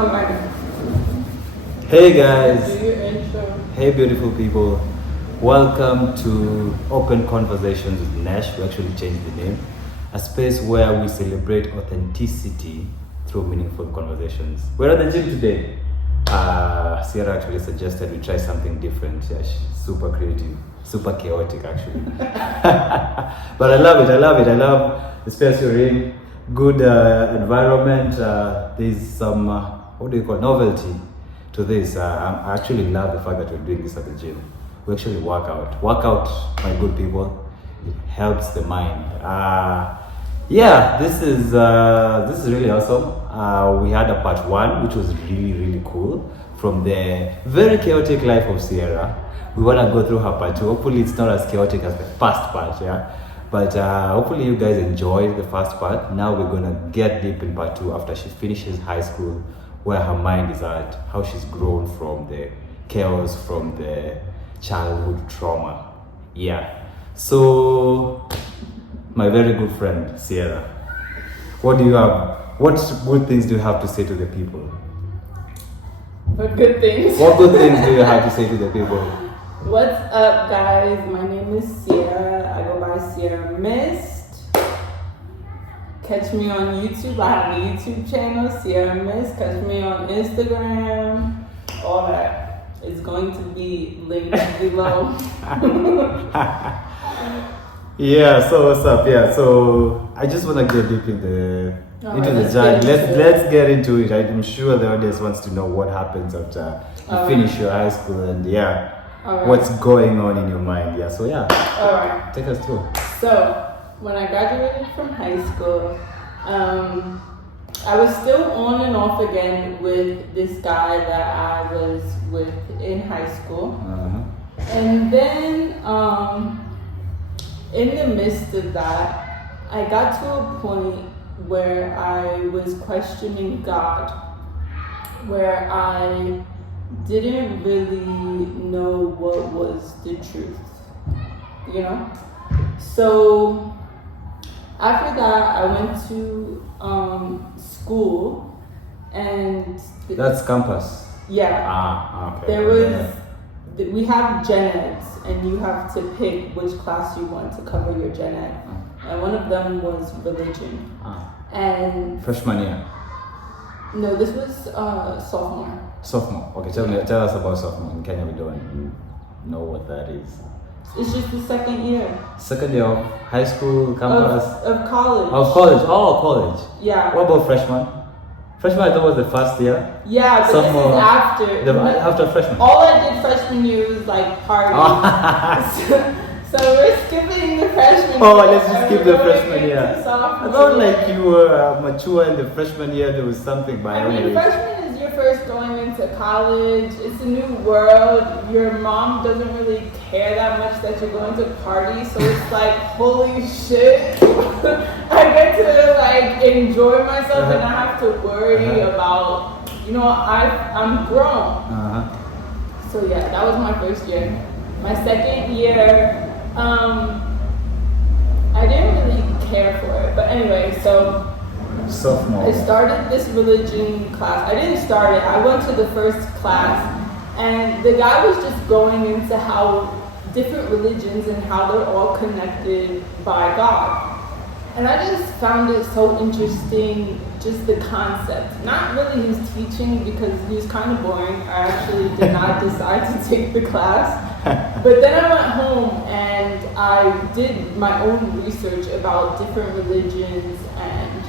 Alright. Hey guys, Do your intro. hey beautiful people, welcome to Open Conversations with Nesh. We actually changed the name. A space where we celebrate authenticity through meaningful conversations. We're at the gym today. Cierra actually suggested we try something different. Yeah, she's super creative, super chaotic actually. But I love it, I love the space you're in. Good environment. There's some, what do you call it? Novelty to this. I actually love the fact that we're doing this at the gym. We actually work out. Work out, my good people. It helps the mind. Yeah, this is really awesome. We had a part one, which was really cool, from the very chaotic life of Cierra. We want to go through her part two. Hopefully, it's not as chaotic as the first part, yeah. But hopefully, you guys enjoyed the first part. Now we're gonna get deep in part two after she finishes high school, where her mind is at, how she's grown from the chaos, from the childhood trauma. Yeah. So, my very good friend, Cierra, what good things do you have to say to the people? What good things? What good things do you have to say to the people? What's up, guys? My name is Cierra. I go by Cierra Mist. Catch me on YouTube. I have a YouTube channel, Cierra Mist. Catch me on Instagram. All that is going to be linked below. Yeah, so what's up? Yeah, so I just want to get deep into the journey. Let's get into it. I'm sure the audience wants to know what happens after you finish your high school and what's going on in your mind. Yeah, so All right. take us through. So, when I graduated from high school, I was still on and off again with this guy that I was with in high school. And then, in the midst of that, I got to a point where I was questioning God, where I didn't really know what was the truth, you know? So after that, I went to school, and That's campus. yeah, Okay. there was, we have gen eds, and you have to pick which class you want to cover your gen ed. And one of them was religion. And Freshman year. no, this was sophomore. Sophomore. Okay, tell us about sophomore. In Kenya, we don't know what that is. It's just the second year Second year of high school, campus. of college. Of college. Oh, college. Yeah. What about freshman? Freshman, I thought was the first year. Yeah, but Sophomore. this is after. After freshman. All I did freshman year was like party. So we're skipping the freshman year. Oh, let's just skip the We're going freshman year. into sophomore I thought year. like you were mature in the freshman year. There was something by I mean, anyways. freshman is your first going into college. It's a new world. Your mom doesn't really care that much that you're going to party, so it's like, holy shit. I get to like enjoy myself and I have to worry about, I'm grown. So yeah, that was my first year. My second year, I didn't really care for it, but anyway, so Sophomore. I started this religion class. I didn't start it. I went to the first class, and the guy was just going into how different religions and how they're all connected by God. And I just found it so interesting, just the concept. Not really his teaching, because he was kind of boring. I actually did not decide to take the class. But then I went home and I did my own research about different religions and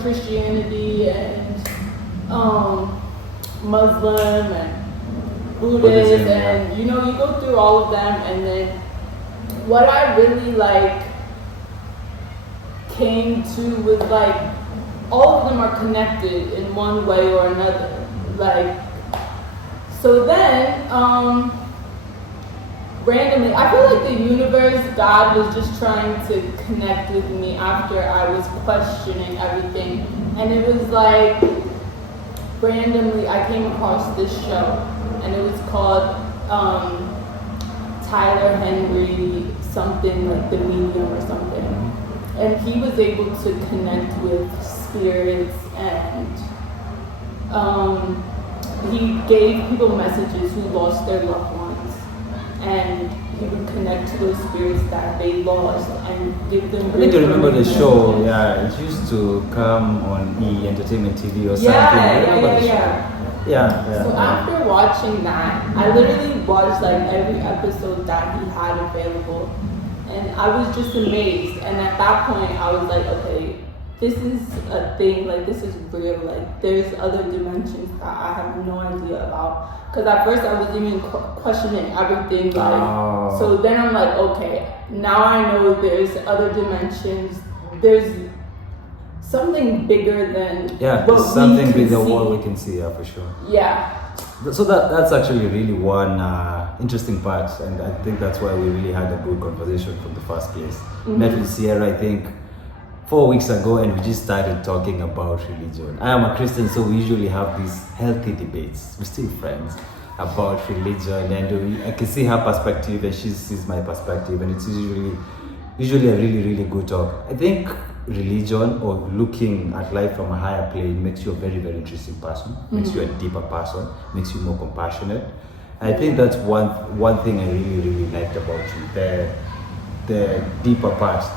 Christianity and Muslim and Buddhist, and you go through all of them, and then what I really came to was all of them are connected in one way or another. So then randomly, I feel like the universe, God was just trying to connect with me after I was questioning everything. And it was randomly, I came across this show, and it was called Tyler Henry, something like The Medium or something. And he was able to connect with spirits and he gave people messages who lost their loved ones, and he would connect to those spirits that they lost and give them. I need to remember the show. Yeah, it used to come on Entertainment TV or something. Yeah. So after watching that, I literally watched like every episode that he had available, and I was just amazed. And at that point, I was like, okay, this is a thing. Like, this is real. Like, there's other dimensions that I have no idea about. Because at first I was even questioning everything. Like, so then I'm like, okay, now I know there's other dimensions. There's something bigger than there's something bigger than what we can see. Yeah, for sure. Yeah. So that's actually really one interesting part, and I think that's why we really had a good conversation from the first place. Met with Cierra, I think, 4 weeks ago, and we just started talking about religion. I am a Christian, so we usually have these healthy debates. We're still friends about religion, and I can see her perspective, and she sees my perspective, and it's usually a really, really good talk. I think religion, or looking at life from a higher plane, makes you a very, very interesting person, makes you a deeper person, makes you more compassionate. I think that's one thing I really, really liked about you. The deeper parts,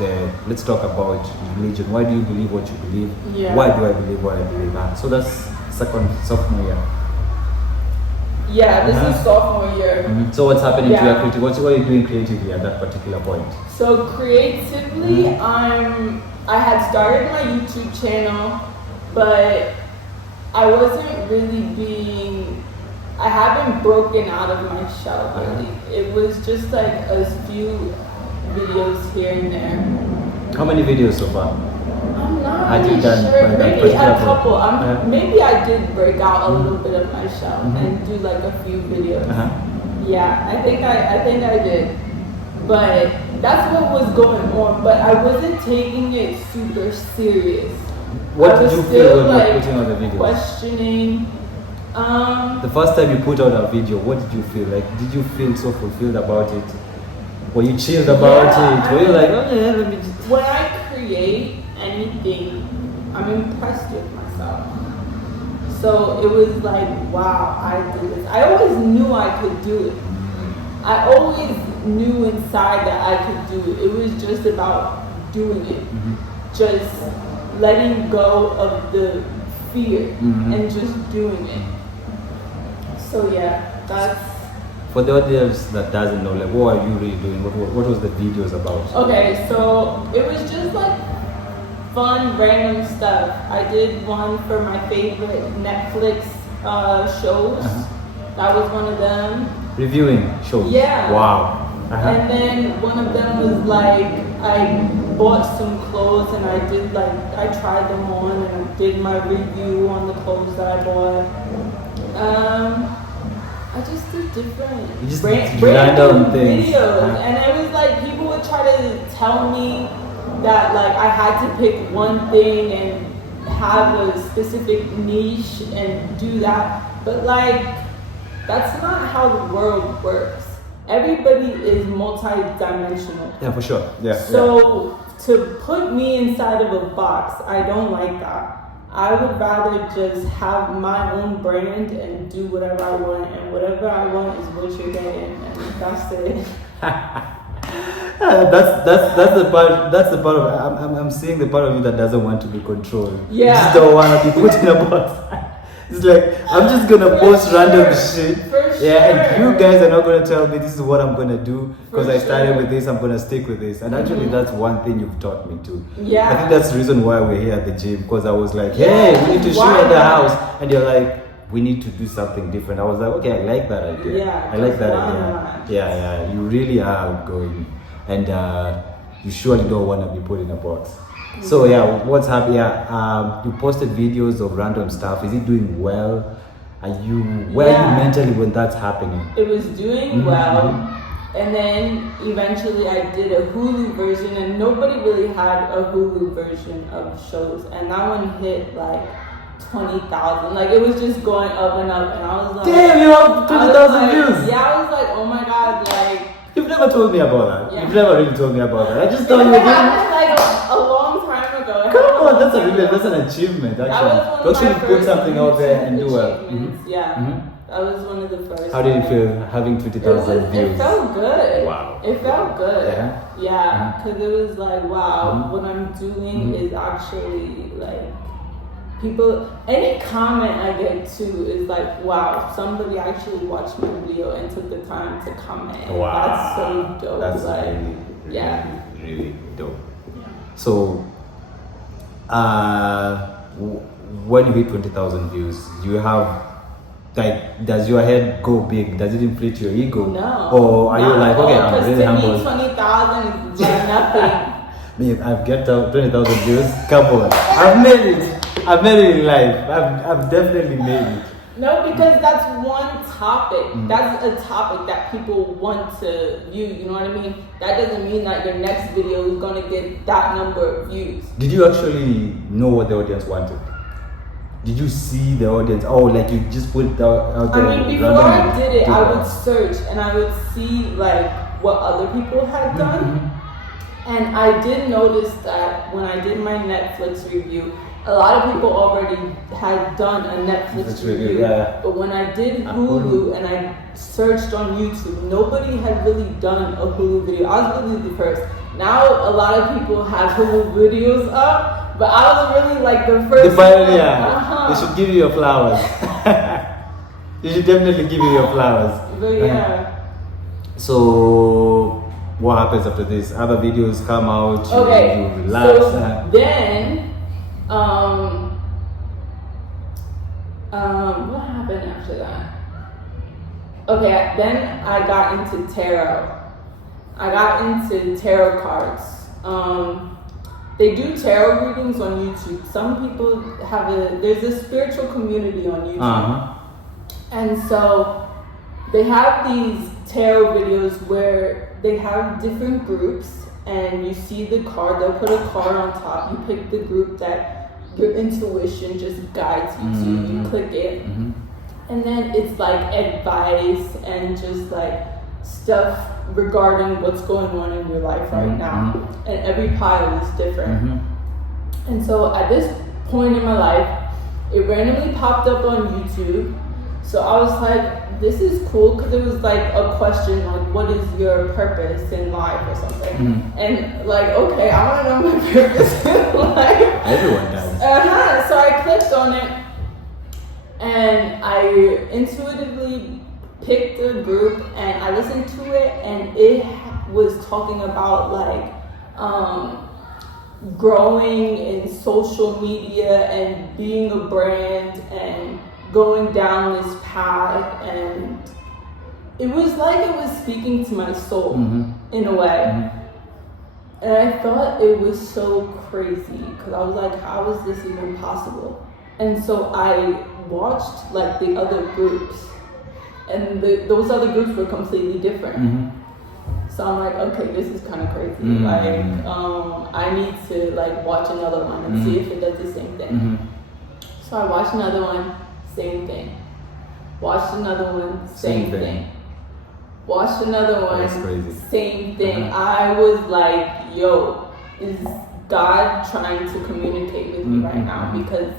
let's talk about religion. Why do you believe what you believe? Yeah. Why do I believe what I believe? So that's sophomore year. Yeah, this is sophomore year. So what's happening to your creativity? What are you doing creatively at that particular point? So creatively, I had started my YouTube channel, but I wasn't really I haven't broken out of my shell really. It was just like a few videos here and there. How many videos so far? I'm not really sure. Maybe a couple. Maybe I did break out a little bit of my shell and do like a few videos. Yeah, I think I did. But that's what was going on. But I wasn't taking it super serious. What did you feel when you were putting out the videos? Questioning. The first time you put out a video, what did you feel like? Did you feel so fulfilled about it? Were you chilled about it? Were you like, oh yeah, let me just... When I create anything, I'm impressed with myself. So it was like, wow, I did this. I always knew I could do it. I always knew inside that I could do it. It was just about doing it. Just letting go of the fear and just doing it. So yeah, that's... For the audience that doesn't know, like, what are you really doing? What was the videos about? Okay, so it was just like fun, random stuff. I did one for my favorite Netflix shows. That was one of them. Reviewing shows? Yeah. Wow. And then one of them was like, I bought some clothes and I tried them on and I did my review on the clothes that I bought. I just did different random things. Videos. And it was like people would try to tell me that like I had to pick one thing and have a specific niche and do that. But like, that's not how the world works. Everybody is multi-dimensional. Yeah, for sure. Yeah. So to put me inside of a box, I don't like that. I would rather just have my own brand and do whatever I want, and whatever I want is what you're getting, and that's it. That's the part. That's the part of. I'm seeing the part of you that doesn't want to be controlled. Yeah. You just don't want to be put in a box. It's like, I'm just gonna post random shit. And you guys are not gonna tell me this is what I'm gonna do because I started with this. I'm gonna stick with this. And actually, that's one thing you've taught me too. Yeah. I think that's the reason why we're here at the gym, because I was like, hey, we need to shoot at the house, and you're like, we need to do something different. I was like, okay, I like that idea. Yeah. I like that idea. Yeah. You really are outgoing, and you surely don't want to be put in a box. So yeah, what's happening? You posted videos of random stuff. Is it doing well? Where are you mentally when that's happening? It was doing well, and then eventually I did a Hulu version, and nobody really had a Hulu version of shows, and that one hit like 20,000. Like, it was just going up and up, and I was like, damn, you have 20,000 views. Yeah, I was like, oh my god, like. You've never told me about that. Yeah. You've never really told me about that. I just thought you were happened like a long time ago. Come that's an achievement actually. That was one To of my actually put first something out there and do well. achievements. Yeah. That was one of the first. How did you feel having 20,000 views? It felt good. Wow. It felt good. Yeah? Yeah, because it was like, wow, what I'm doing is actually like, people, any comment I get to is like, wow, somebody actually watched my video and took the time to comment. Wow. That's so dope. That's like, really, yeah. really dope. So, when you hit 20,000 views, you have, like, does your head go big? Does it inflate your ego? No. Or are you like, okay, I'm really humble? Because to me, 20,000 is like nothing. Me, I've get 20,000 views. Come on, I've made it. I've made it in life. I've definitely made it. No, because that's one topic. That's a topic that people want to view. You know what I mean? That doesn't mean that your next video is gonna get that number of views. Did you actually know what the audience wanted? Did you see the audience? Oh, like you just put it out there? I mean, before I did it, I would search and I would see like what other people had done. And I did notice that when I did my Netflix review, a lot of people already had done a Netflix review. Yeah. But when I did Hulu and I searched on YouTube, nobody had really done a Hulu video. I was really the first. Now a lot of people have Hulu videos up, but I was really like the first. The pioneer. They should give you your flowers. They should definitely give you your flowers. But yeah. So what happens after this? Other videos come out. You relax. So then, what happened after that? Okay, then I got into tarot. I got into tarot cards. They do tarot readings on YouTube. Some people there's a spiritual community on YouTube. And so they have these tarot videos where they have different groups and you see the card, they'll put a card on top, you pick the group that your intuition just guides you to, you click it. And then it's like advice and just like stuff regarding what's going on in your life right now. And every pile is different. And so at this point in my life, it randomly popped up on YouTube. So I was like, this is cool, because it was like a question like, what is your purpose in life or something? And like, okay, I want to know my purpose in life. Everyone does. So I clicked on it and I intuitively picked a group and I listened to it, and it was talking about like growing in social media and being a brand and going down this path, and it was like it was speaking to my soul in a way. And I thought it was so crazy because I was like, how is this even possible? And so I watched like the other groups, and those other groups were completely different. So I'm like, okay, this is kind of crazy. Like, I need to like watch another one and see if it does the same thing. So I watched another one, same thing. Watched another one, same thing. Watched another one, same thing. I was like, yo, is God trying to communicate with me right now? Because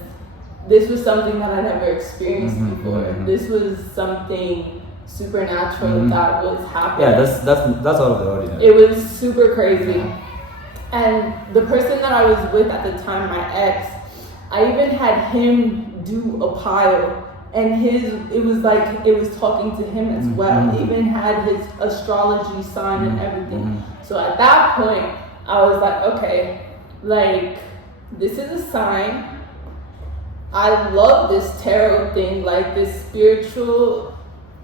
this was something that I never experienced before. This was something supernatural that was happening. Yeah, that's out of the ordinary. It was super crazy. And the person that I was with at the time, my ex, I even had him do a pile, and it was talking to him as well. He even had his astrology sign and everything. So at that point, I was like, okay, like, this is a sign. I love this tarot thing, like this spiritual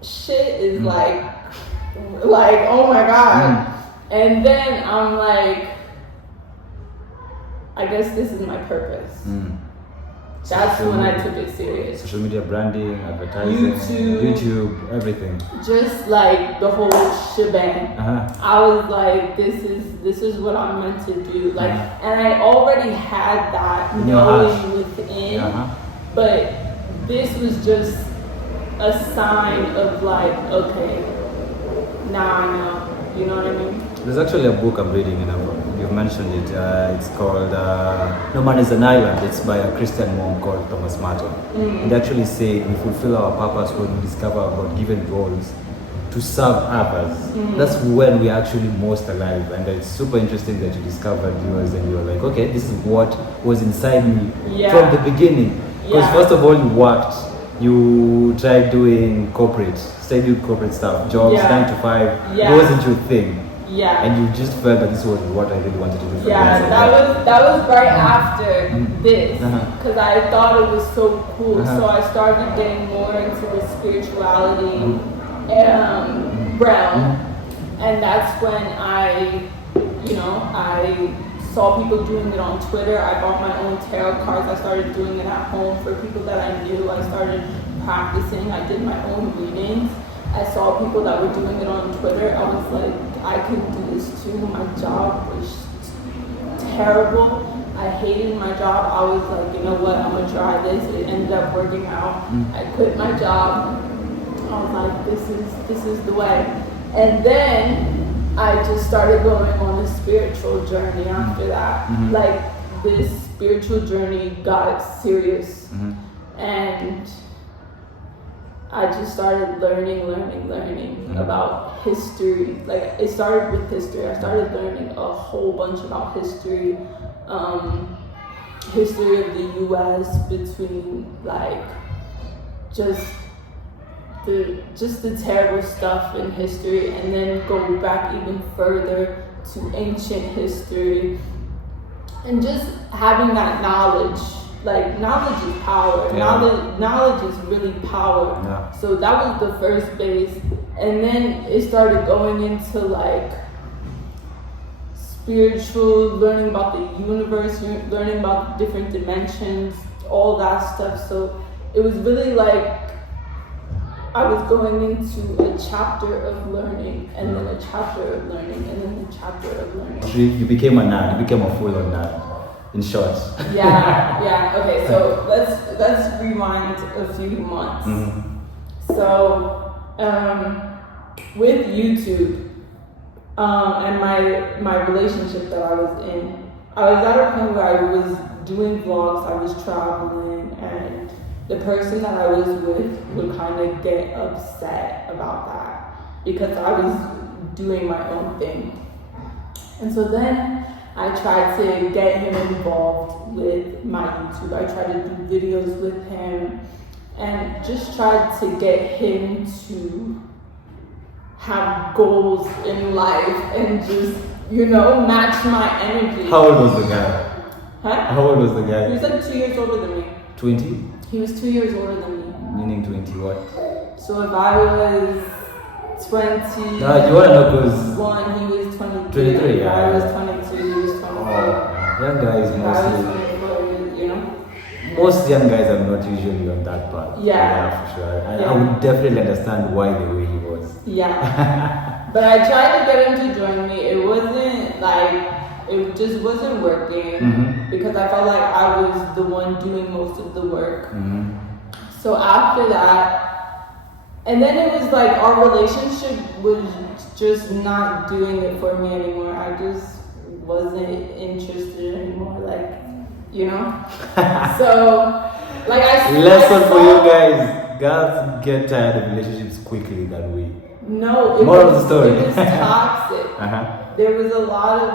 shit is like, oh my God. And then I'm like, I guess this is my purpose. That's when I took it serious. Social media branding, advertising, YouTube, everything. Just like the whole shebang. I was like, this is what I'm meant to do. Like, and I already had that knowing within, but this was just a sign of like, okay, now I know. You know what I mean? There's actually a book I'm reading, and you've mentioned it. It's called No Man is an Island. It's by a Christian monk called Thomas Merton. It actually said we fulfill our purpose when we discover our God-given roles to serve others. That's when we're actually most alive. And it's super interesting that you discovered yours and you were like, okay, this is what was inside me from the beginning. Because first of all, you worked. You tried doing corporate stuff, jobs, 9 to 5. It wasn't your thing. Yeah. And you just felt that this was what I really wanted to do for that was right after this, because I thought it was so cool. So I started getting more into the spirituality realm, and that's when I saw people doing it on Twitter. I bought my own tarot cards. I started doing it at home for people that I knew. I started practicing. I did my own readings. I saw people that were doing it on Twitter. I was like, I can do this too. My job was terrible. I hated my job. I was like, you know what, I'm gonna try this. It ended up working out. I quit my job. I was like, this is the way. And then I just started going on a spiritual journey after that. Like, this spiritual journey got serious. And I just started learning about history. Like, it started with history. I started learning a whole bunch about history. History of the US, between like just the terrible stuff in history, and then go back even further to ancient history, and just having that knowledge. Like, knowledge is power. Knowledge is really power. So that was the first base, and then it started going into like spiritual, learning about the universe, learning about different dimensions, all that stuff. So it was really like I was going into a chapter of learning, and then a chapter of learning, and then a chapter of learning. You became a nerd. You became a full-on nerd. In short. Okay, so let's rewind a few months. So with YouTube and my relationship that I was in, I was at a point where I was doing vlogs, I was traveling, and the person that I was with would kind of get upset about that because I was doing my own thing. And so then I tried to get him involved with my YouTube. I tried to do videos with him and just tried to get him to have goals in life and just, match my energy. How old was the guy? Huh? How old was the guy? He was like 2 years older than me. 20? He was 2 years older than me. Meaning 20 what? So if I was 20, no, you want to know because one, he was 23. 23, I was 22, he was 24. Young guys mostly. Most young guys are not usually on that path. Yeah, for sure. I would definitely understand why the way he was. Yeah. But I tried to get him to join me. It wasn't like, it just wasn't working because I felt like I was the one doing most of the work. So after that, and then it was like our relationship was just not doing it for me anymore. I just wasn't interested anymore, So, like lesson for you guys: girls get tired of relationships quickly than we. No, more of the story. It was toxic. There was a lot of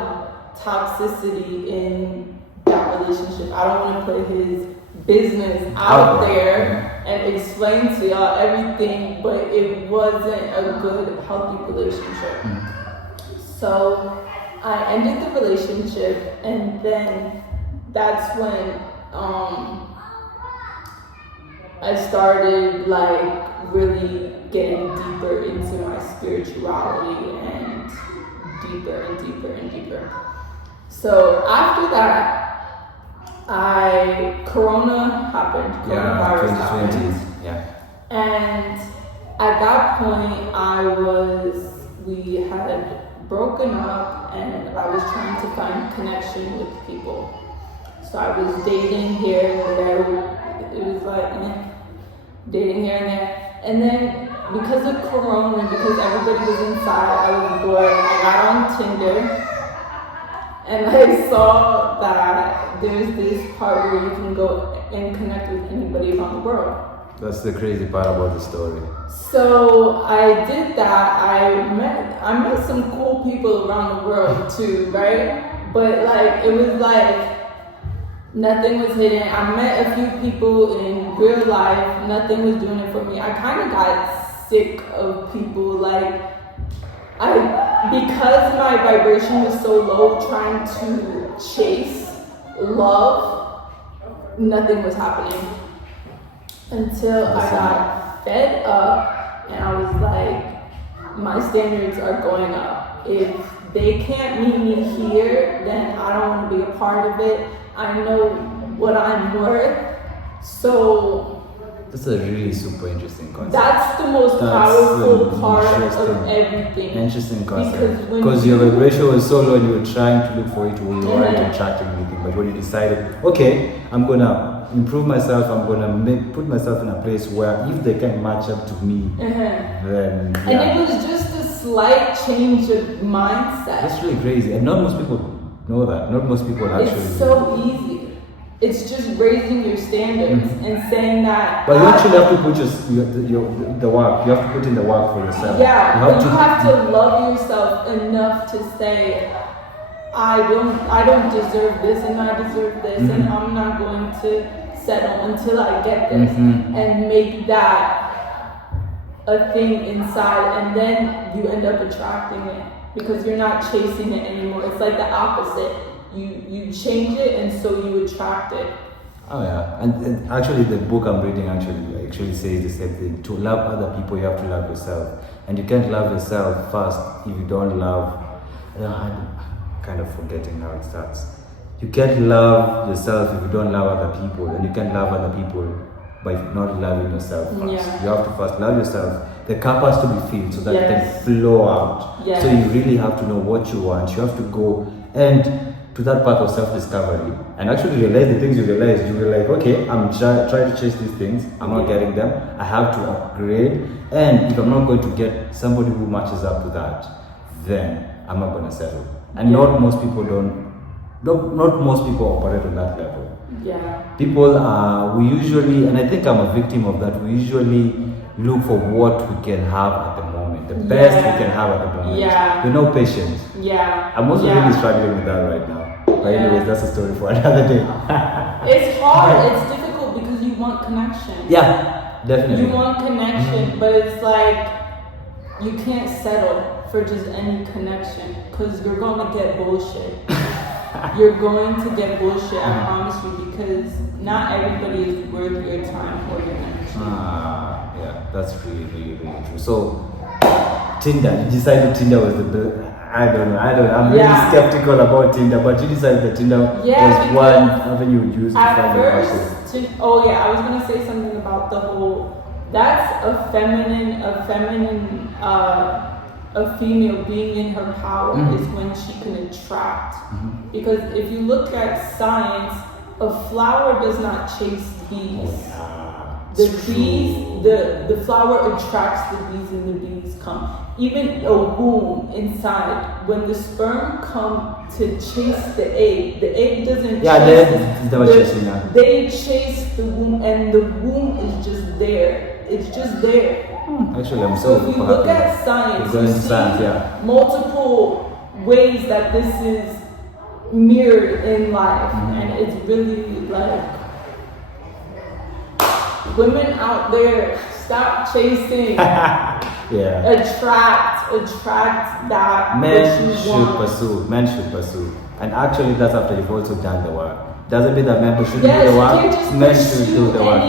toxicity in that relationship. I don't want to put his business out there and explain to y'all everything, but it wasn't a good, healthy relationship. So I ended the relationship, and then that's when I started like really getting deeper into my spirituality and deeper and deeper and deeper. So after that, Corona happened. Coronavirus happened. And at that point, we had broken up, and I was trying to find connection with people. So I was dating here and there. It was like dating here and there. And then because of Corona, because everybody was inside, I was bored. I got on Tinder, and I saw out that there's this part where you can go and connect with anybody around the world. That's the crazy part about the story. So I did that. I met some cool people around the world too, right? But like it was like nothing was hidden. I met a few people in real life. Nothing was doing it for me. I kind of got sick of people like because my vibration was so low, trying to chase love. Nothing was happening. Until I got fed up and I was like, my standards are going up. If they can't meet me here, then I don't want to be a part of it. I know what I'm worth. So that's a really super interesting concept. that's the most powerful part of everything. Interesting concept. Because your vibration was so low and you were trying to look for it when you weren't attracting anything. But when you decided, okay, I'm gonna improve myself, I'm gonna put myself in a place where if they can match up to me, then yeah. And it was just a slight change of mindset. That's really crazy. And not most people know that. Not most people actually. It's so easy. It's just raising your standards and saying that. But you actually have to put the work. You have to put in the work for yourself. Yeah, but you have to love yourself enough to say, I don't deserve this and I deserve this and I'm not going to settle until I get this and make that a thing inside, and then you end up attracting it because you're not chasing it anymore. It's like the opposite. You change it and so you attract it. Oh yeah, and actually the book I'm reading actually says the same thing. To love other people, you have to love yourself, and you can't love yourself first if you don't love. I'm kind of forgetting how it starts. You can't love yourself if you don't love other people, and you can't love other people by not loving yourself first. Yeah. You have to first love yourself. The cup has to be filled so that it can flow out. Yes. So you really have to know what you want. You have to go and to that part of self-discovery and actually realize the things you realize. You were like, okay, I'm trying to chase these things, I'm not getting them, I have to upgrade, and if I'm not going to get somebody who matches up to that, then I'm not going to settle. And not most people operate on that level. Yeah. People we usually, and I think I'm a victim of that, we usually look for what we can have at the moment, the best we can have at the moment. Yeah. We're not patient. Yeah. I'm also really struggling with that right now. But anyways, that's a story for another day. It's hard, it's difficult because you want connection. Yeah, definitely. You want connection, but it's like you can't settle for just any connection because you're going to get bullshit. You're going to get bullshit, I promise you, because not everybody is worth your time or your energy. Yeah, that's really, really, really true. So, Tinder, you decided Tinder was the best. I don't know. I'm really skeptical about Tinder, but you decided that Tinder was one avenue you used to find your passion. I was gonna say something about the whole. That's a female being in her power is when she can attract. Because if you look at science, a flower does not chase bees. The flower attracts the bees and the bees come. Even a womb inside, when the sperm come to chase the egg doesn't chase. They chase the womb, and the womb is just there. It's just there. Actually, I'm so if you look at science, you see multiple ways that this is mirrored in life, and it's really like women out there, stop chasing. Attract that men should pursue. And actually that's after you've also done the work. Doesn't mean that men should do the work. Men should do the work.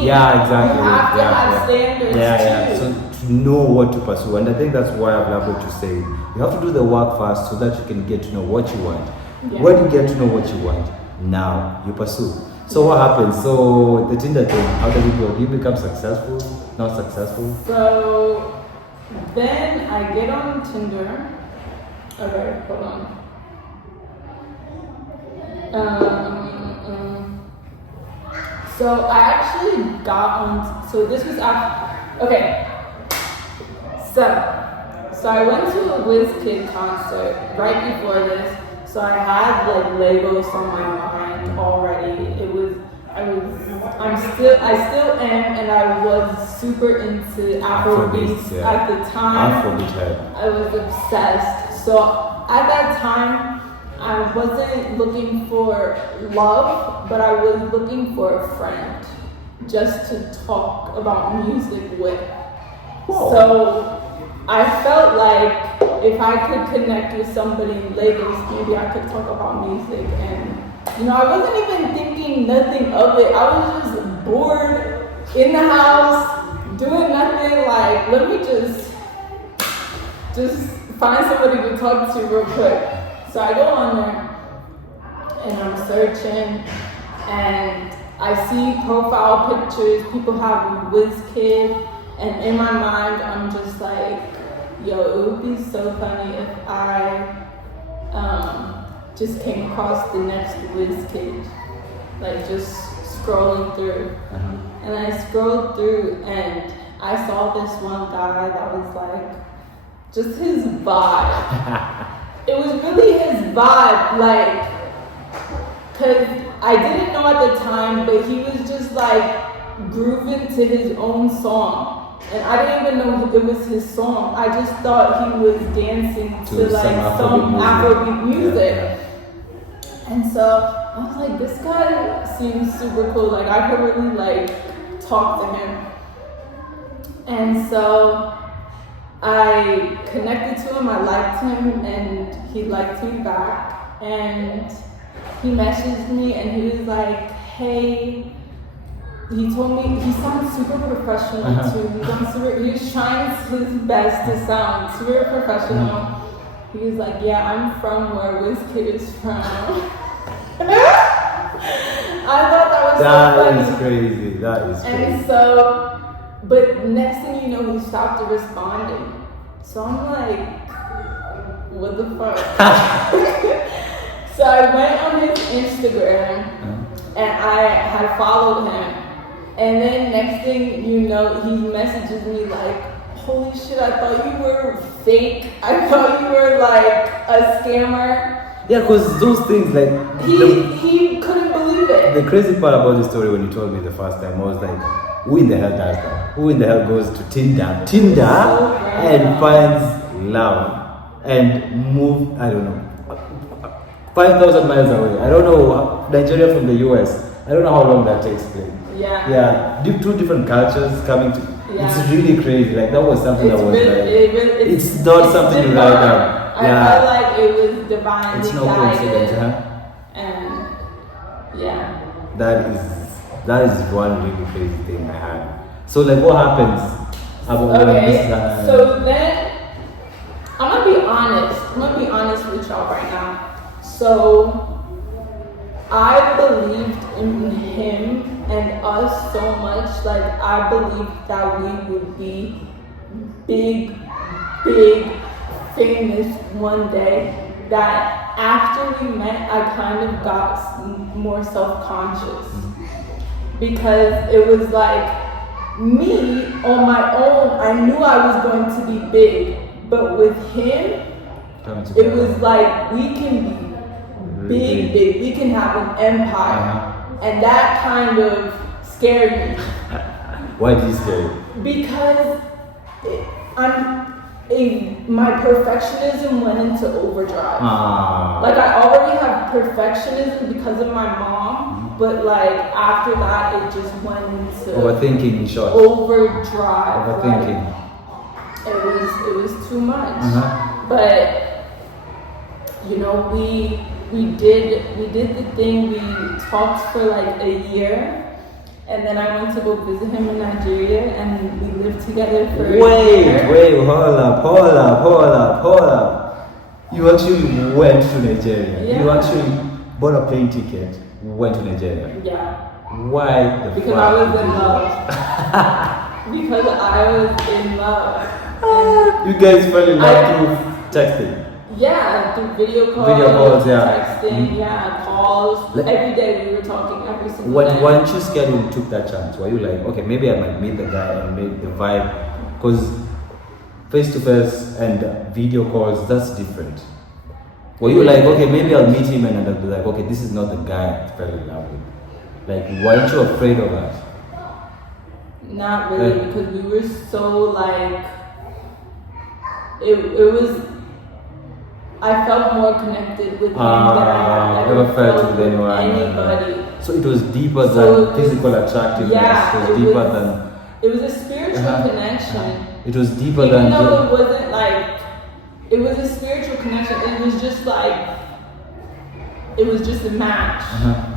Yeah, exactly. You have to have standards too. So to know what to pursue. And I think that's why I've loved what you say. You have to do the work first so that you can get to know what you want. When you get to know what you want, now you pursue. So what happens? So the Tinder thing, how does it go? Do you become successful? Not successful? So then I get on Tinder. Okay, hold on. So I actually got on. So this was after. Okay. So I went to a WizKid concert right before this. So I had like Legos on my mind already. I still am, and I was super into Afrobeats at the time. Afrobeat. I was obsessed. So at that time, I wasn't looking for love, but I was looking for a friend just to talk about music with. Whoa. So I felt like if I could connect with somebody in Lagos, maybe I could talk about music. And I wasn't even thinking nothing of it. I was just bored in the house, doing nothing. Like, let me just find somebody to talk to real quick. So I go on there and I'm searching, and I see profile pictures. People have WizKid, and in my mind, I'm just like, yo, it would be so funny if I just came across the next WizKid, like just scrolling through. And I scrolled through and I saw this one guy that was like, just his vibe. It was really his vibe, like, cause I didn't know at the time, but he was just like grooving to his own song. And I didn't even know it was his song. I just thought he was dancing to like some Afrobeat music. Yeah. And so I was like, this guy seems super cool. Like I could really like talk to him. And so I connected to him, I liked him, and he liked me back. And he messaged me and he was like, hey, he told me he sounds super professional too. He was trying his best to sound super professional. He was like, yeah, I'm from where WizKid is from. I thought that was so funny. That is crazy. That is crazy. And so, but next thing you know, he stopped responding. So I'm like, what the fuck? So I went on his Instagram and I had followed him. And then next thing you know, he messages me like, holy shit, I thought you were fake. I thought you were like a scammer. Yeah, because those things like... He couldn't believe it. The crazy part about the story when you told me the first time, I was like, who in the hell does that? Who in the hell goes to Tinder and finds love and move, I don't know, 5,000 miles away. I don't know, Nigeria from the US. I don't know how long that takes place. Yeah, two different cultures coming to. It's really crazy. Like that was something it's not something to write down. I felt like it was divinely it's no guided. coincidence, And yeah. That is one really crazy thing I had. So like, what happens about when this? So then, I'm gonna be honest with y'all right now. So I believed in him and us so much. Like I believed that we would be big, famous one day. That after we met, I kind of got more self-conscious because it was like me on my own. I knew I was going to be big, but with him, it was like we can be big. We can have an empire, and that kind of scared me. Why did you scare you? Because my perfectionism went into overdrive. Like I already have perfectionism because of my mom, but like after that it just went into overthinking in short. Overdrive. Overthinking. Like, it was too much. But we did the thing. We talked for like a year. And then I went to go visit him in Nigeria, and we lived together for a year. Wait, hold up. You actually went to Nigeria. Yeah. You actually bought a plane ticket, went to Nigeria. Yeah. Why the Because fuck? I was in love. Because I was in love. You guys fell in love through texting. Yeah, through video calls, texting, calls. Every day we were talking every single day. Weren't you scared when you took that chance? Were you like, okay, maybe I might meet the guy and make the vibe? Because face to face and video calls, that's different. Were you like, okay, maybe I'll meet him and I'll be like, okay, this is not the guy I fell in love with? Like, weren't you afraid of that? Not really, because we were so like, it was, I felt more connected with him than I had ever felt with anybody. So it was deeper than physical attractiveness. Yeah, it was deeper than. It was a spiritual connection. It was deeper Even than. though it wasn't like, it was a spiritual connection. It was just like, it was just a match.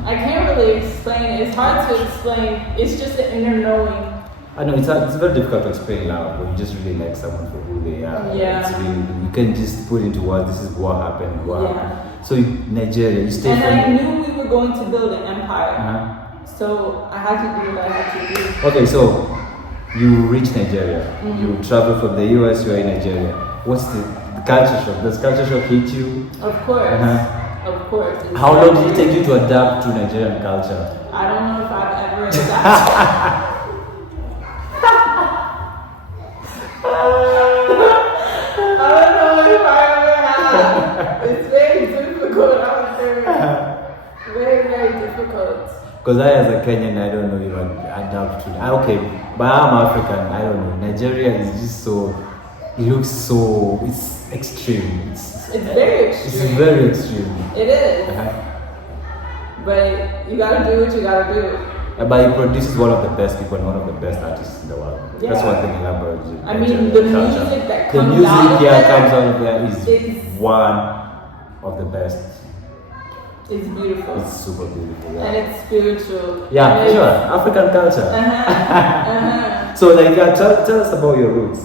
I can't really explain it. It's hard to explain. It's just an inner knowing. I know it's very difficult to explain loud, but you just really like someone for who they are. Yeah. It's really, you can just put into words, this is what happened, happened. So Nigeria, you stayed and I knew we were going to build an empire. So I had to do what I had to do. Okay, so you reach Nigeria. You travel from the US, you're in Nigeria. What's the culture shock? Does culture shock hit you? Of course. Of course. How long did it take you to adapt to Nigerian culture? I don't know if I've ever adapted. I don't know if I ever have. It's very difficult, I would say. Very, very difficult. Because I, as a Kenyan, I don't know if I adapt to. Okay, but I'm African. I don't know. Nigeria is just so. It looks so. It's extreme. It's very extreme. It's very extreme. It is. But you gotta do what you gotta do. But he produces one of the best people and one of the best artists in the world. Yeah. That's one thing I love about it. I mean, the music that comes comes out of there is one of the best. It's beautiful. It's super beautiful. Yeah. And it's spiritual. Yeah, for sure. African culture. So, like, tell us about your roots.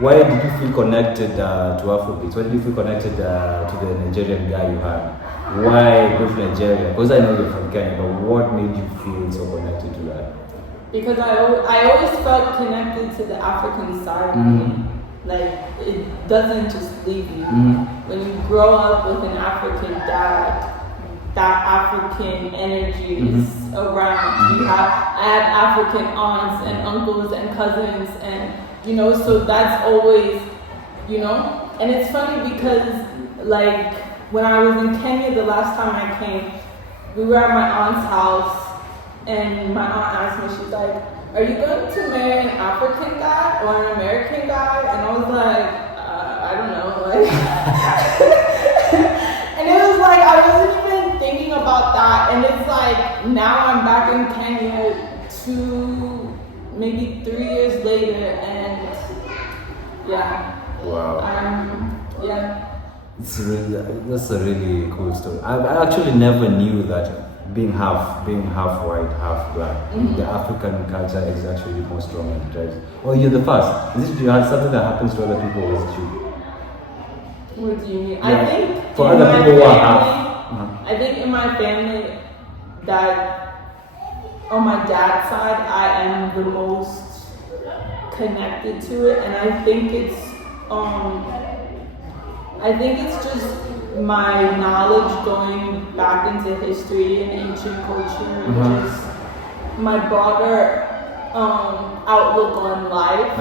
Why did you feel connected to Afrobeats? Why did you feel connected to the Nigerian guy you had? Why go to Nigeria? Because I know you're from Kenya, but what made you feel so connected to that? Because I always felt connected to the African side of me. Like, it doesn't just leave you. When you grow up with an African dad, that African energy is around. I have African aunts and uncles and cousins, and so that's always, and it's funny because, like, when I was in Kenya the last time I came, we were at my aunt's house, and my aunt asked me, she's like, are you going to marry an African guy or an American guy? And I was like, I don't know, like, and it was like, I wasn't even thinking about that, and it's like, now I'm back in Kenya maybe 3 years later, and yeah. Wow. Yeah. That's a really cool story. I actually never knew that being half white, half black, the African culture is actually more strong and drives. Oh, you're the first. Is it something that happens to other people, or is it you? What do you mean? Yeah. I think for other people who are half. I think in my family that on my dad's side I am the most connected to it, and I think it's just my knowledge going back into history and ancient culture, and just my broader outlook on life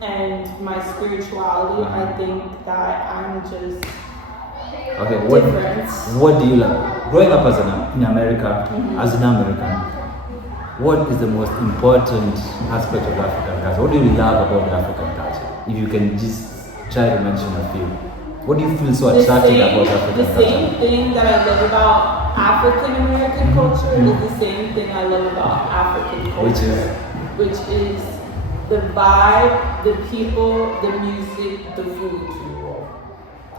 and my spirituality. I think that I'm just different. What do you love? Growing up in America, as an American, what is the most important aspect of African culture? What do you love about the African culture? If you can just try to mention a few. What do you feel so attractive about African culture? The same thing that I love about African American culture is the same thing I love about African culture. Which is the vibe, the people, the music, the food.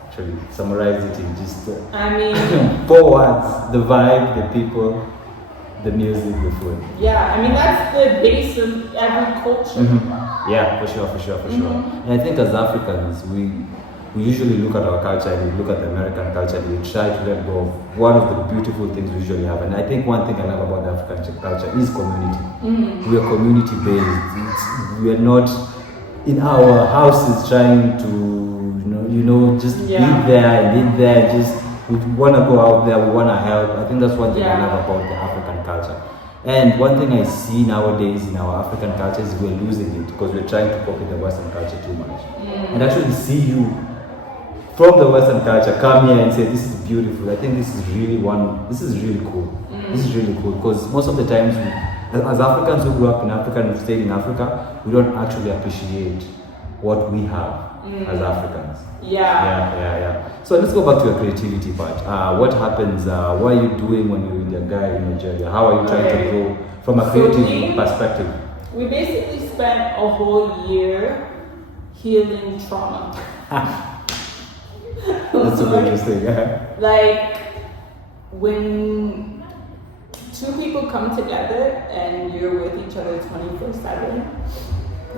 Actually, summarize it in just 4 words. The vibe, the people, the music, the food. Yeah, I mean that's the base of every culture. Yeah, for sure. And I think as Africans, we usually look at our culture and we look at the American culture and we try to let go of one of the beautiful things we usually have. And I think one thing I love about the African culture is community. We are community based. We are not in our houses trying to just be there and live there. Just we want to go out there, we want to help. I think that's one thing I love about the African culture. And one thing I see nowadays in our African culture is we're losing it because we're trying to copy the Western culture too much. And actually see you from the Western culture come here and say this is beautiful. I think this is really cool. This is really cool because most of the times, as Africans who grew up in Africa and stayed in Africa, we don't actually appreciate what we have as Africans. Yeah. So let's go back to your creativity part. What happens? What are you doing when you're with your guy in Nigeria? How are you trying to grow from a creative perspective? We basically spent a whole year healing trauma. That's so interesting. Like when two people come together and you're with each other 24/7,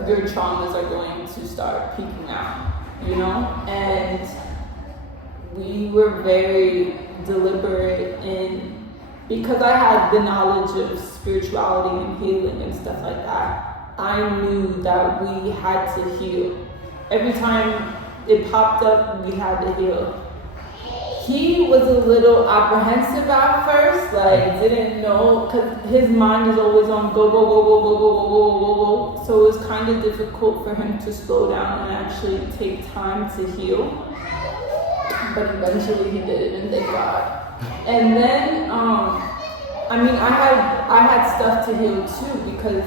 your traumas are going to start peeking out, you know? And we were very deliberate in, because I had the knowledge of spirituality and healing and stuff like that, I knew that we had to heal. Every time it popped up, we had to heal. He was a little apprehensive at first, like didn't know, because his mind is always on go. So it was kind of difficult for him to slow down and actually take time to heal. But eventually he did, and thank God. And then, I had stuff to heal too, because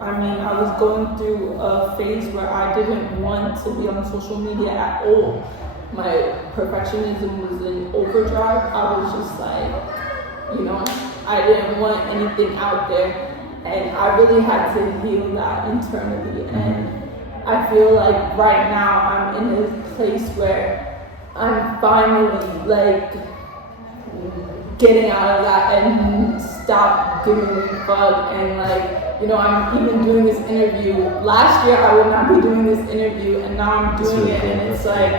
I was going through a phase where I didn't want to be on social media at all. My perfectionism was in overdrive. I was just like, I didn't want anything out there. And I really had to heal that internally. And I feel like right now I'm in a place where I'm finally like getting out of that and stop giving a fuck. And I'm even doing this interview. Last year I would not be doing this interview, and now I'm doing it, and it's like,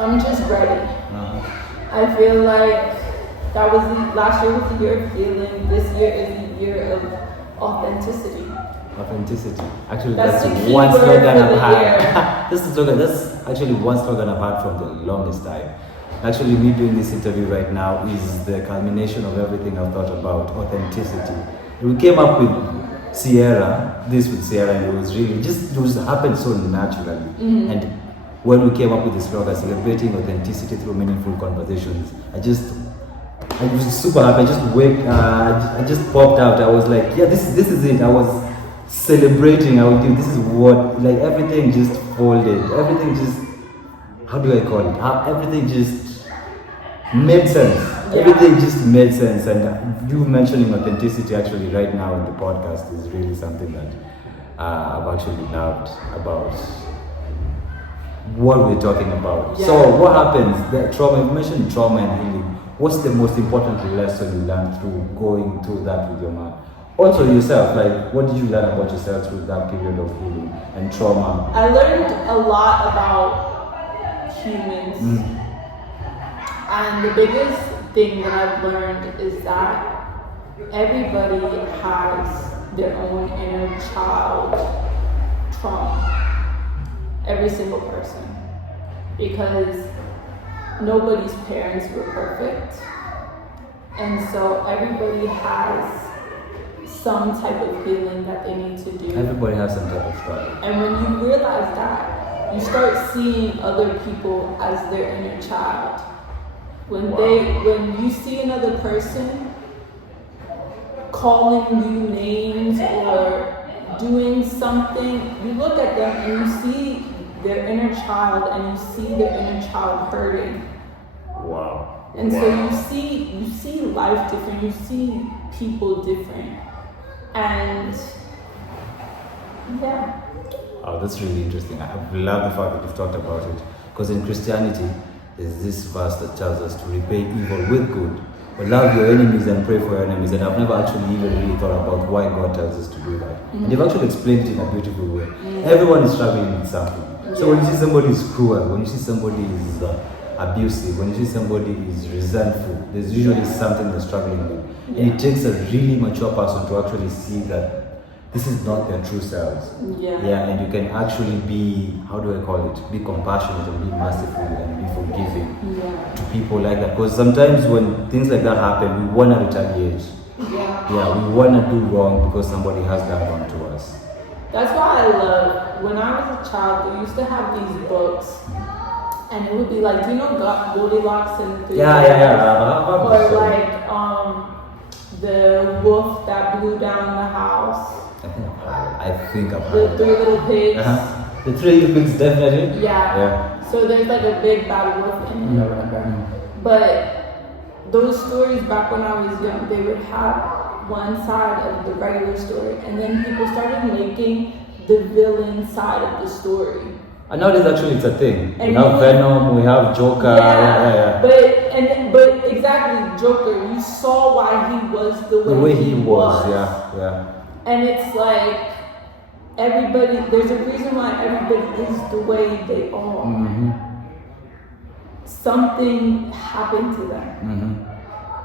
I'm just ready. I feel like last year was the year of healing. This year is the year of authenticity. Authenticity. Actually, that's that's one slogan I've had. That's actually one slogan I've had from the longest time. Actually, me doing this interview right now is the culmination of everything I've thought about authenticity. We came up with Cierra, and it was really it happened so naturally. And when we came up with this slogan, celebrating authenticity through meaningful conversations, I was super happy. I just popped out. I was like, yeah, this is it. I was celebrating. This is what, like, everything just folded. Everything just, how do I call it? Everything just made sense. Yeah. Everything just made sense. And you mentioning authenticity actually right now in the podcast is really something that I've actually loved about what we're talking about. Yeah. So what happens? The trauma, you mentioned trauma and healing. What's the most important lesson you learned through going through that with your man? Also yourself, like, what did you learn about yourself through that period of healing and trauma? I learned a lot about humans. And the biggest thing that I've learned is that everybody has their own inner child trauma. Every single person. Because nobody's parents were perfect. And so everybody has some type of healing that they need to do. Everybody has some type of struggle. And when you realize that, you start seeing other people as their inner child. When you see another person calling you names or doing something, you look at them and you see their inner child, and you see their inner child hurting. Wow. And so you see life different, you see people different. And yeah. Oh, that's really interesting. I love the fact that you've talked about it. Because in Christianity, there's this verse that tells us to repay evil with good. But love your enemies and pray for your enemies. And I've never actually even really thought about why God tells us to do that. And you've actually explained it in a beautiful way. Everyone is struggling with something. So when you see somebody is cruel, when you see somebody is abusive, when you see somebody is resentful, there's usually something they're struggling with. And it takes a really mature person to actually see that this is not their true selves. Yeah. And you can actually be, be compassionate and be merciful and be forgiving to people like that. Because sometimes when things like that happen, we want to retaliate. We want to do wrong because somebody has done wrong to us. That's why I love, when I was a child, they used to have these books and it would be like, do you know Goldilocks and the or like the wolf that blew down the house. I think I've the heard three little pigs. The three little pigs, definitely. Yeah. So there's like a big bad wolf in it or whatever. But those stories back when I was young, they would have one side of the regular story, and then people started making the villain side of the story. And nowadays, actually, it's a thing. We have Venom, we have Joker. Yeah. But exactly, Joker. You saw why he was the way he was. Yeah. And it's like everybody. There's a reason why everybody is the way they are. Something happened to them,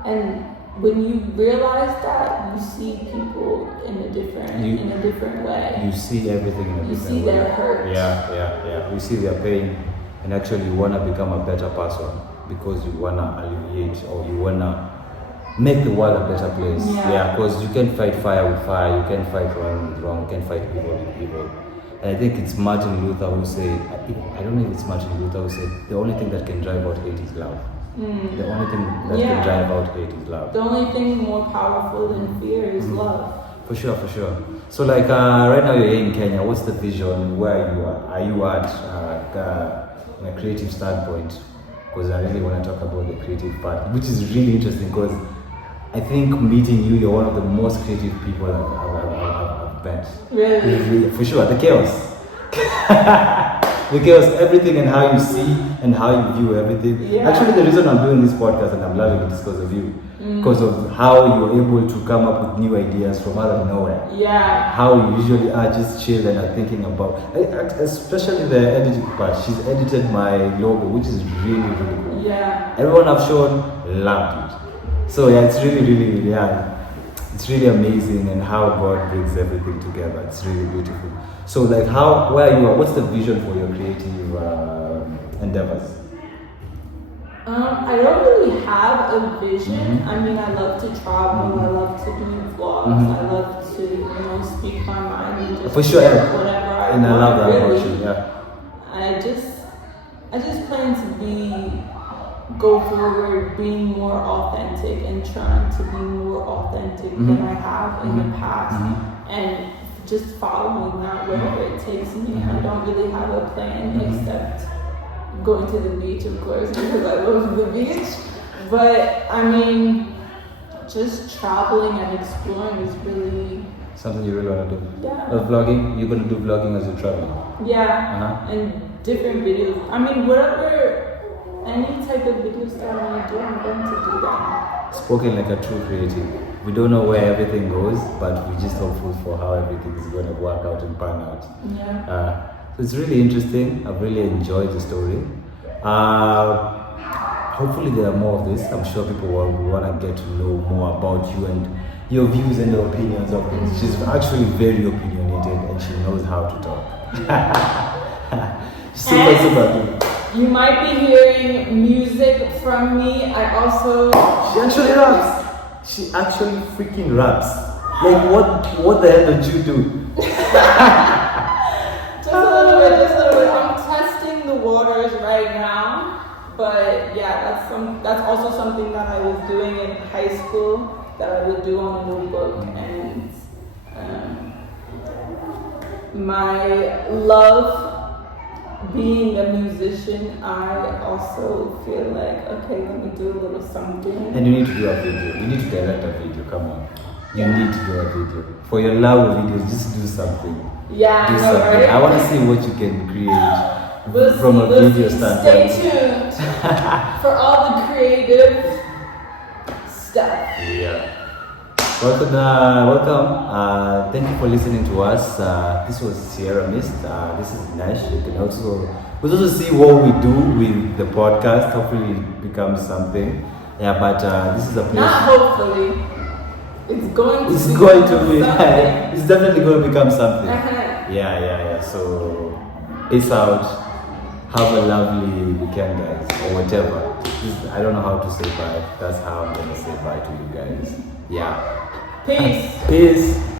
and when you realize that, you see people in a different way. You see everything in a different way. You see their hurt. Yeah. You see their pain, and actually you wanna become a better person because you wanna alleviate or you wanna make the world a better place. Yeah, because you can fight fire with fire, you can fight wrong with wrong, you can fight evil with evil. And I think it's Martin Luther who said, I don't know if it's Martin Luther who said, the only thing that can drive out hate is love. The only thing that can drive out hate is love. The only thing more powerful than fear is love. For sure. So like right now you're here in Kenya, what's the vision? Where are you at in a creative standpoint? Because I really want to talk about the creative part, which is really interesting because I think meeting you, you're one of the most creative people I've met. Really? For sure, the chaos. The chaos, everything and how you see and how you view everything. Yeah. Actually, the reason I'm doing this podcast and I'm loving it is because of you. Because of how you're able to come up with new ideas from out of nowhere. Yeah. How you usually are just chill and are thinking about, especially the editing part. She's edited my logo, which is really, really cool. Yeah. Everyone I've shown loved it. So yeah, it's really, it's really amazing and how God brings everything together. It's really beautiful. So like where you are, what's the vision for your creative endeavors? I don't really have a vision. I mean, I love to travel. I love to do vlogs. I love to, speak my mind and just for sure, whatever I want. And I love that really. about you. Yeah. I just plan to go forward, being more authentic and trying to be more authentic than I have in the past, and just following that wherever it takes me. I don't really have a plan except going to the beach, of course, because I love the beach. But I mean, just traveling and exploring is really something you really want to do. Yeah. Vlogging, you're gonna do vlogging as you travel. Yeah. And different videos. I mean, any type of videos that I want to do, I'm going to do that. Spoken like a true creative. We don't know where everything goes, but we're just hopeful for how everything is going to work out and pan out. Yeah. So it's really interesting. I've really enjoyed the story. Hopefully there are more of this. I'm sure people will want to get to know more about you and your views and your opinions of things. She's actually very opinionated and she knows how to talk. Super. You might be hearing music from me. She actually raps. She actually freaking raps. Like what the hell did you do? Just a little bit. I'm testing the waters right now. But yeah, that's also something that I was doing in high school that I would do on a notebook, and my love being a musician, I also feel like, okay, let me do a little something. And you need to do a video. You need to direct a video. Come on. You need to do a video. For your love of videos, just do something. Yeah, do something. Right? I want to see what you can create from a video standpoint. Stay tuned for all the creative stuff. Yeah. Welcome. Thank you for listening to us. This was Cierra Mist. This is Nesh. You can also see what we do with the podcast. Hopefully it becomes something. Yeah, but this is a place. Not hopefully. It's going to be. It's definitely going to become something. Yeah. So peace out. Have a lovely weekend, guys, or whatever. I don't know how to say bye. That's how I'm going to say bye to you guys. Yeah. Peace. Peace.